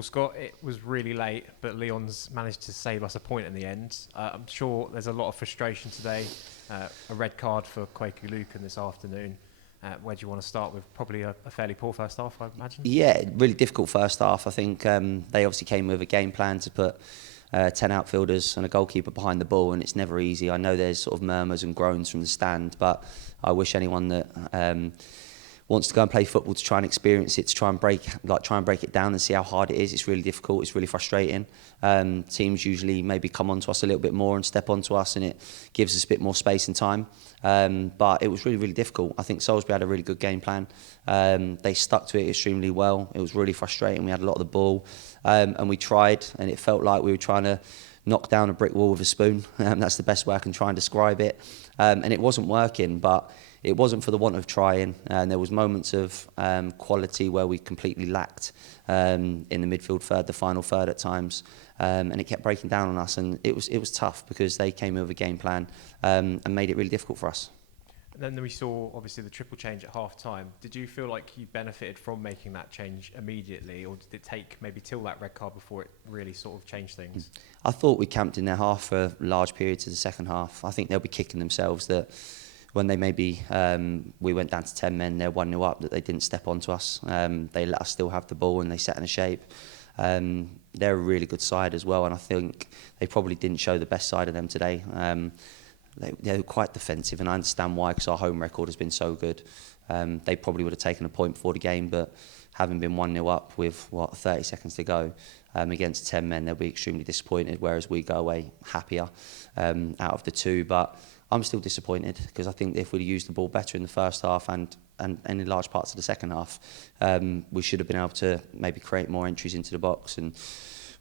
Well, Scott, it was really late, but Leon's managed to save us a point in the end. I'm sure there's a lot of frustration today. A red card for Kwaku Lucan this afternoon. Where do you want to start with? Probably a fairly poor first half, I imagine. Yeah, really difficult first half. I think they obviously came with a game plan to put 10 outfielders and a goalkeeper behind the ball, and it's never easy. I know there's sort of murmurs and groans from the stand, but I wish anyone that wants to go and play football to try and experience it, to try and break it down and see how hard it is. It's really difficult. It's really frustrating. Teams usually maybe come onto us a little bit more and step onto us, and it gives us a bit more space and time. But it was really, really difficult. I think Salisbury had a really good game plan. They stuck to it extremely well. It was really frustrating. We had a lot of the ball, and we tried, and it felt like we were trying to knock down a brick wall with a spoon. That's the best way I can try and describe it. And it wasn't working, but it wasn't for the want of trying. And there was moments of quality where we completely lacked in the midfield third, the final third at times. And it kept breaking down on us, and it was tough because they came in with a game plan and made it really difficult for us. And then we saw, obviously, the triple change at half-time. Did you feel like you benefited from making that change immediately, or did it take maybe till that red card before it really sort of changed things? I thought we camped in their half for large periods of the second half. I think they'll be kicking themselves that when they maybe, we went down to 10 men, they're 1-0 up, that they didn't step onto us. They let us still have the ball and they set in a shape. They're a really good side as well, and I think they probably didn't show the best side of them today. They were quite defensive, and I understand why, because our home record has been so good. They probably would have taken a point before the game, but having been 1-0 up with, 30 seconds to go, against 10 men, they'll be extremely disappointed, whereas we go away happier out of the two. But I'm still disappointed, because I think if we'd used the ball better in the first half and in large parts of the second half, we should have been able to maybe create more entries into the box and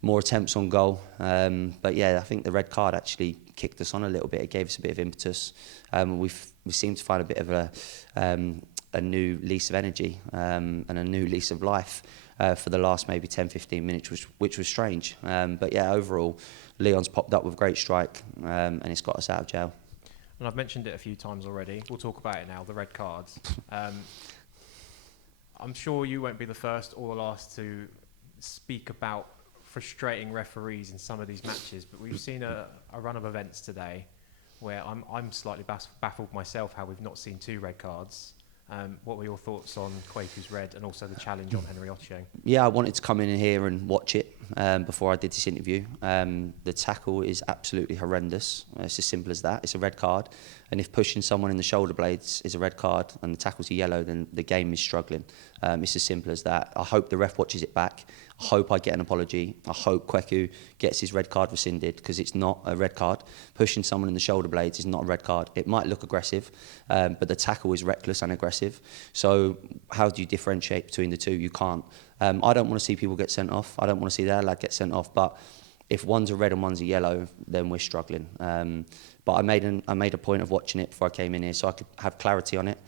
more attempts on goal. But yeah, I think the red card actually kicked us on a little bit. It gave us a bit of impetus. We seemed to find a bit of a new lease of energy and a new lease of life for the last maybe 10-15 minutes, which was strange. But yeah, overall, Leon's popped up with a great strike, and it's got us out of jail. And I've mentioned it a few times already. We'll talk about it now, the red cards. I'm sure you won't be the first or the last to speak about frustrating referees in some of these matches, but we've seen a run of events today where I'm slightly baffled myself how we've not seen 2 red cards. What were your thoughts on Kwaku's red and also the challenge on Henry Ochieng? Yeah, I wanted to come in here and watch it before I did this interview. The tackle is absolutely horrendous. It's as simple as that. It's a red card. And if pushing someone in the shoulder blades is a red card and the tackle's a yellow, then the game is struggling. It's as simple as that. I hope the ref watches it back. I hope I get an apology. I hope Kwaku gets his red card rescinded, because it's not a red card. Pushing someone in the shoulder blades is not a red card. It might look aggressive, but the tackle is reckless and aggressive. So how do you differentiate between the two? You can't. I don't want to see people get sent off. I don't want to see their lad get sent off. But if one's a red and one's a yellow, then we're struggling. But I made a point of watching it before I came in here, so I could have clarity on it.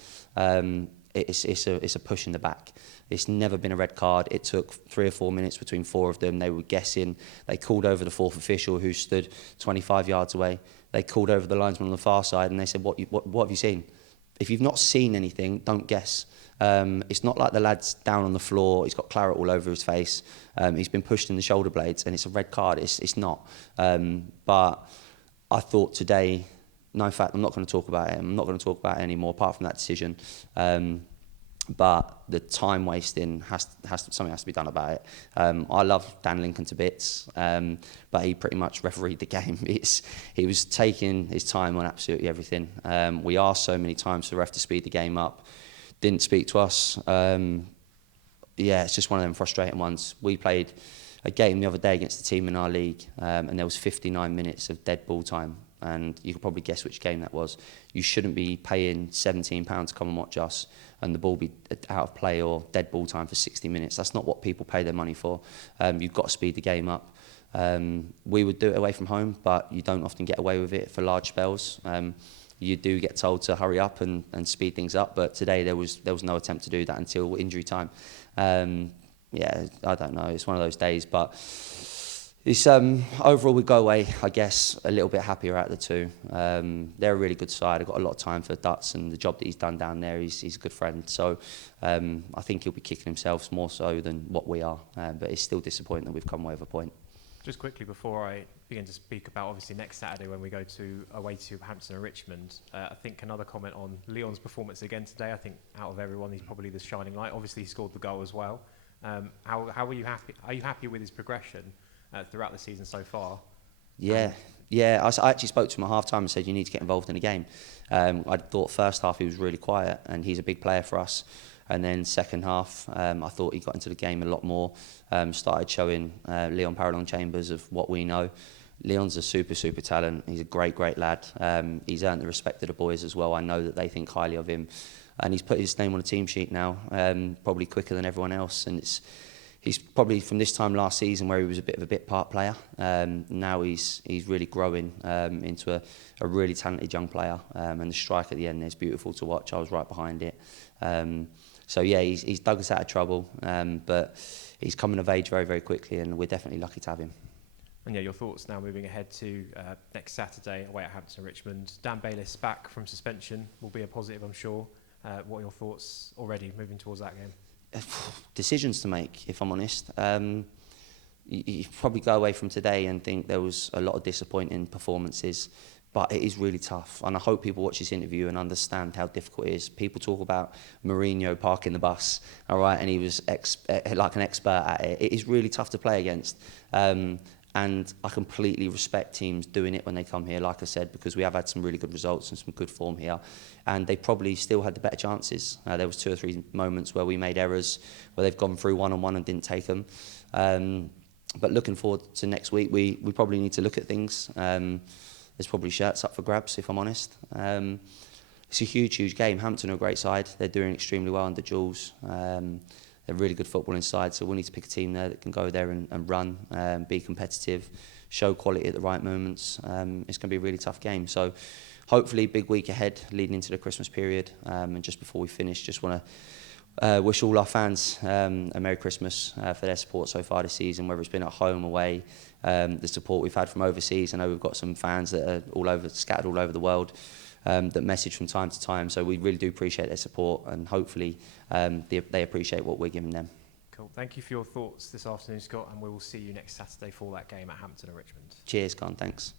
It's a push in the back. It's never been a red card. It took 3 or 4 minutes between 4 of them. They were guessing. They called over the 4th official, who stood 25 yards away. They called over the linesman on the far side, and they said, what have you seen? If you've not seen anything, don't guess. It's not like the lad's down on the floor. He's got claret all over his face. He's been pushed in the shoulder blades, and it's a red card. It's not. But I thought today, no, in fact, I'm not going to talk about it. I'm not going to talk about it anymore, apart from that decision. But the time wasting something has to be done about it. I love Dan Lincoln to bits, but he pretty much refereed the game. He was taking his time on absolutely everything. We asked so many times for the ref to speed the game up, didn't speak to us. Yeah, it's just one of them frustrating ones. We played a game the other day against a team in our league, and there was 59 minutes of dead ball time. And you could probably guess which game that was. You shouldn't be paying £17 to come and watch us and the ball be out of play or dead ball time for 60 minutes. That's not what people pay their money for. You've got to speed the game up. We would do it away from home, but you don't often get away with it for large spells. You do get told to hurry up and speed things up, but today there was no attempt to do that until injury time. Yeah, I don't know. It's one of those days, but It's overall we go away, I guess, a little bit happier out of the two. They're a really good side. I've got a lot of time for Dutz and the job that he's done down there. He's a good friend, so I think he'll be kicking himself more so than what we are. But it's still disappointing that we've come away with a point. Just quickly before I begin to speak about obviously next Saturday when we go away to Hampton and Richmond, I think another comment on Leon's performance again today. I think out of everyone, he's probably the shining light. Obviously, he scored the goal as well. How were you happy? Are you happy with his progression throughout the season so far? Yeah. I actually spoke to him at half-time and said, you need to get involved in the game. I thought first half he was really quiet, and he's a big player for us. And then second half, I thought he got into the game a lot more, started showing Leon Paralon Chambers of what we know. Leon's a super talent. He's a great lad. He's earned the respect of the boys as well. I know that they think highly of him. And he's put his name on the team sheet now, probably quicker than everyone else. And he's probably from this time last season where he was a bit of a bit part player. Now he's really growing into a really talented young player. And the strike at the end is beautiful to watch. I was right behind it. So yeah, he's dug us out of trouble, but he's coming of age very quickly, and we're definitely lucky to have him. And yeah, your thoughts now moving ahead to next Saturday away at Hampton and Richmond. Dan Bayliss back from suspension will be a positive, I'm sure. What are your thoughts already moving towards that game? Decisions to make, if I'm honest. You probably go away from today and think there was a lot of disappointing performances, but it is really tough. And I hope people watch this interview and understand how difficult it is. People talk about Mourinho parking the bus, all right, and he was like an expert at it. It is really tough to play against. And I completely respect teams doing it when they come here, like I said, because we have had some really good results and some good form here. And they probably still had the better chances. There was 2 or 3 moments where we made errors, where they've gone through one-on-one and didn't take them. But looking forward to next week, we probably need to look at things. There's probably shirts up for grabs, if I'm honest. It's a huge game. Hampton are a great side. They're doing extremely well under Jules. They're really good footballing side, so we'll need to pick a team there that can go there and run, be competitive, show quality at the right moments. It's going to be a really tough game. So hopefully big week ahead leading into the Christmas period. And just before we finish, just want to wish all our fans a Merry Christmas for their support so far this season, whether it's been at home, away, the support we've had from overseas. I know we've got some fans that are scattered all over the world that message from time to time. So we really do appreciate their support, and hopefully they appreciate what we're giving them. Cool. Thank you for your thoughts this afternoon, Scott, and we will see you next Saturday for that game at Hampton and Richmond. Cheers, Con. Thanks.